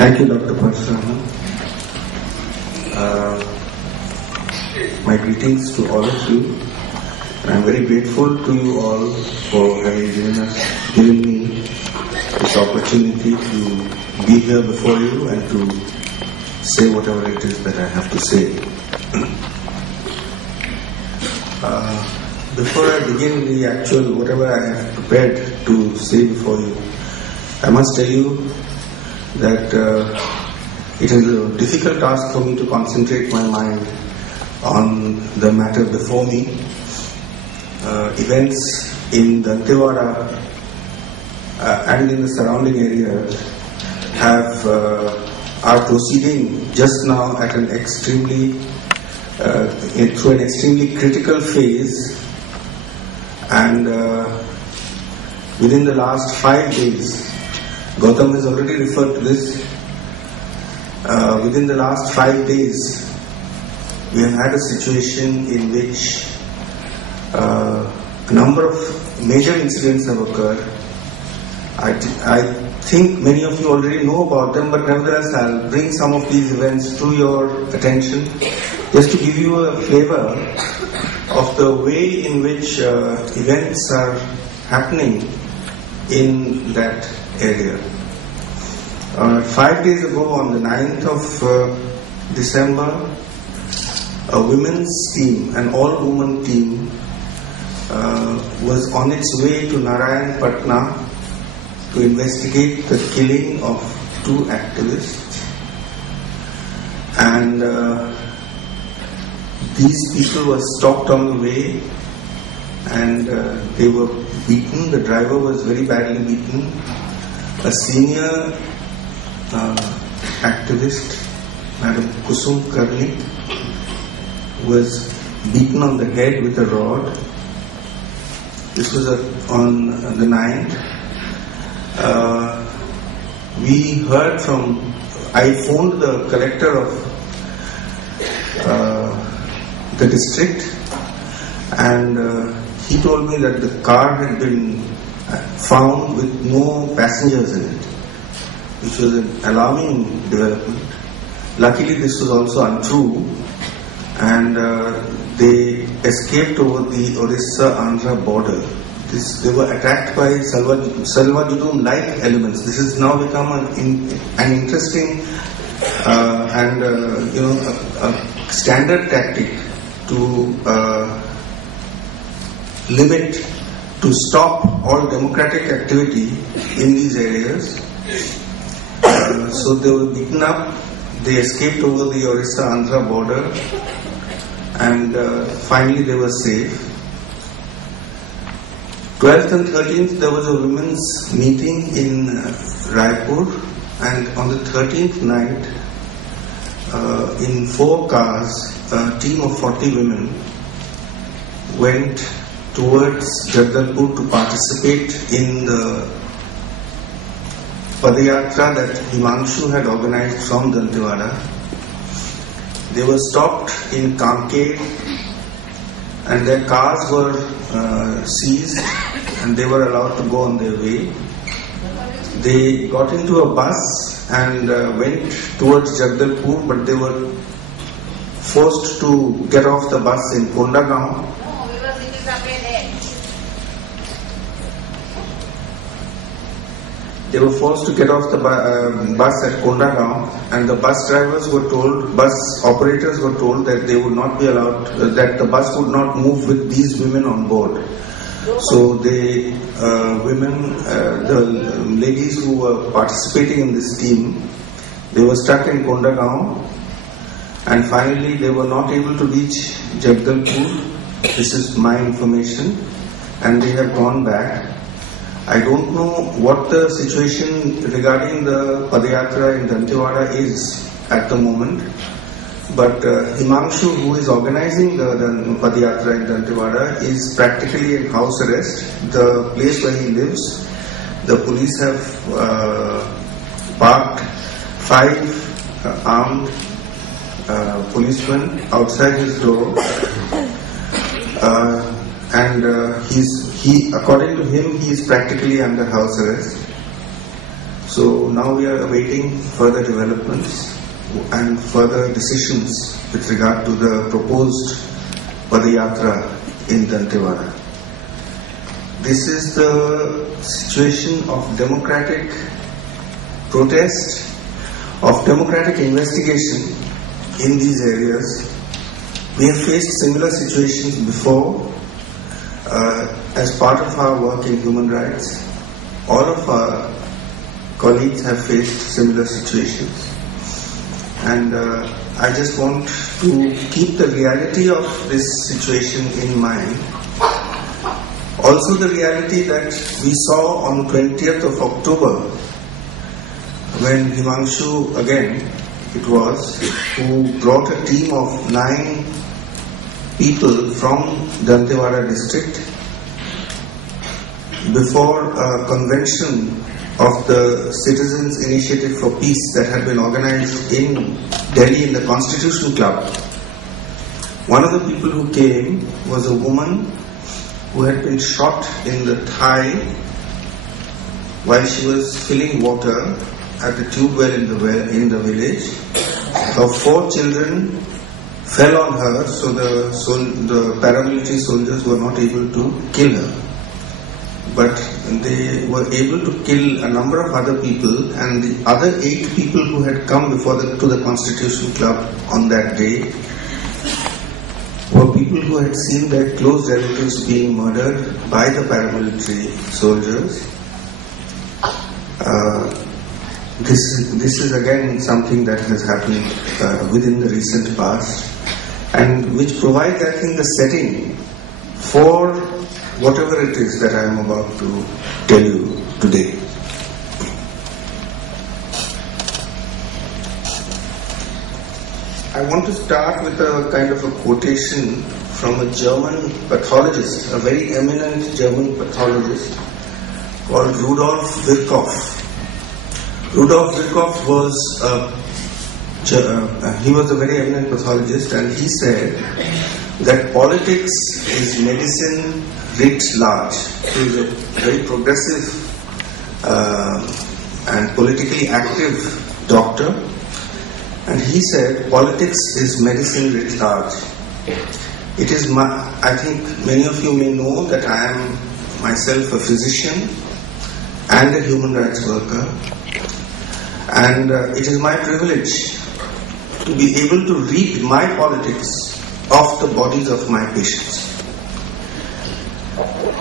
Thank you, Dr. Parshurama. My greetings to all of you. I'm very grateful to you all for having given me this opportunity to be here before you and to say whatever it is that I have to say. Before I begin the actual whatever I have prepared to say before you, I must tell you that it is a difficult task for me to concentrate my mind on the matter before me. Events in Dantewada and in the surrounding area are proceeding just now at an extremely through an extremely critical phase, and within the last 5 days, Gautam has already referred to this. Within the last 5 days, we have had a situation in which a number of major incidents have occurred. I think many of you already know about them, but nevertheless I'll bring some of these events to your attention just to give you a flavor of the way in which events are happening in that area. 5 days ago, on the 9th of December, a women's team, an all-woman team, was on its way to Narayanpatna to investigate the killing of 2 activists. And these people were stopped on the way and they were beaten. The driver was very badly beaten. A senior activist, Madam Kusum Karnik, was beaten on the head with a rod. This was on the 9th. We heard from, I phoned the collector of the district, and he told me that the car had been found with no passengers in it, which was an alarming development. Luckily, this was also untrue, and they escaped over the Orissa-Andhra border. They were attacked by Salva-Judum-like elements. This has now become an interesting and a standard tactic to limit, to stop all democratic activity in these areas. So they were beaten up. They escaped over the Orissa-Andhra border, and finally they were safe. 12th and 13th, there was a women's meeting in Raipur, and on the 13th night, in 4 cars, a team of 40 women went towards Jagdalpur to participate in the Padayatra that Himanshu had organized from Dantewada. They were stopped in Kamked, and their cars were seized, and they were allowed to go on their way. They got into a bus and went towards Jagdalpur, but they were forced to get off the bus in Kondagaon. They were forced to get off the bus at Kondagaon, and the bus drivers were told, bus operators were told that they would not be allowed, that the bus would not move with these women on board. So the ladies who were participating in this team, they were stuck in Kondagaon, and finally they were not able to reach Jagdalpur. This is my information, and they have gone back. I don't know what the situation regarding the Padayatra in Dantewada is at the moment, but Himanshu, who is organizing the Padayatra in Dantewada, is practically in house arrest. The place where he lives, the police have parked 5 armed policemen outside his door, and according to him, he is practically under house arrest. So now we are awaiting further developments and further decisions with regard to the proposed Padayatra in Dantewada. This is the situation of democratic protest, of democratic investigation in these areas. We have faced similar situations before as part of our work in human rights. All of our colleagues have faced similar situations. And I just want to keep the reality of this situation in mind. Also the reality that we saw on 20th of October when Himanshu, again, it was, who brought a team of 9 people from Dantewada district before a convention of the Citizens Initiative for Peace that had been organized in Delhi in the Constitution Club. One of the people who came was a woman who had been shot in the thigh while she was filling water at the tube well in the village. Her 4 children fell on her, so the paramilitary soldiers were not able to kill her. But they were able to kill a number of other people, and the other 8 people who had come to the Constitution Club on that day were people who had seen their close relatives being murdered by the paramilitary soldiers. This is again something that has happened within the recent past, and which provides, I think, the setting for whatever it is that I am about to tell you today. I want to start with a kind of a quotation from a German pathologist, a very eminent German pathologist called Rudolf Virchow. Rudolf Virchow was a very eminent pathologist, and he said that politics is medicine writ large. He was a very progressive and politically active doctor, and he said politics is medicine writ large. It is I think many of you may know that I am myself a physician and a human rights worker, and it is my privilege to be able to read my politics of the bodies of my patients.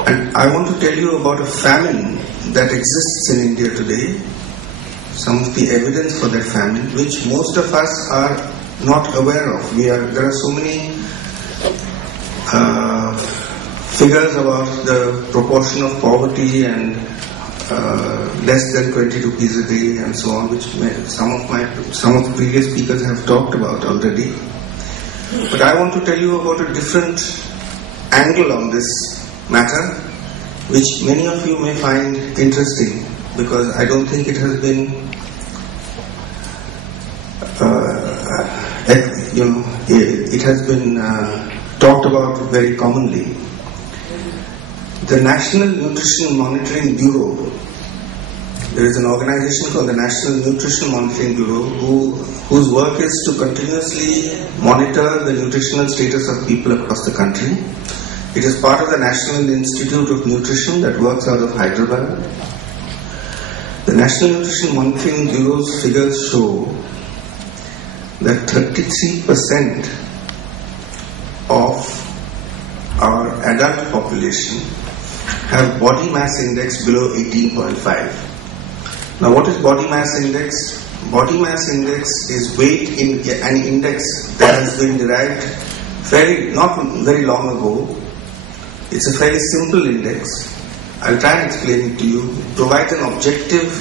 And I want to tell you about a famine that exists in India today, some of the evidence for that famine, which most of us are not aware of. There are so many figures about the proportion of poverty and less than 20 rupees a day and so on, which some of the previous speakers have talked about already. But I want to tell you about a different angle on this matter, which many of you may find interesting, because I don't think it has been it has been talked about very commonly. The National Nutrition Monitoring Bureau, there is an organization called the National Nutrition Monitoring Bureau whose work is to continuously monitor the nutritional status of people across the country. It is part of the National Institute of Nutrition that works out of Hyderabad. The National Nutrition Monitoring Bureau's figures show that 33% of our adult population have body mass index below 18.5. Now, what is body mass index? Body mass index is weight in an index that has been derived not very long ago. It's a fairly simple index. I'll try and explain it to you. It provides an objective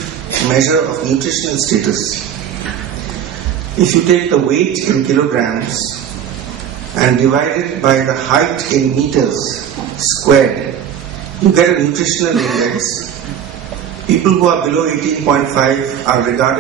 measure of nutritional status. If you take the weight in kilograms and divide it by the height in meters squared, you get a nutritional index. People who are below 18.5 are regarded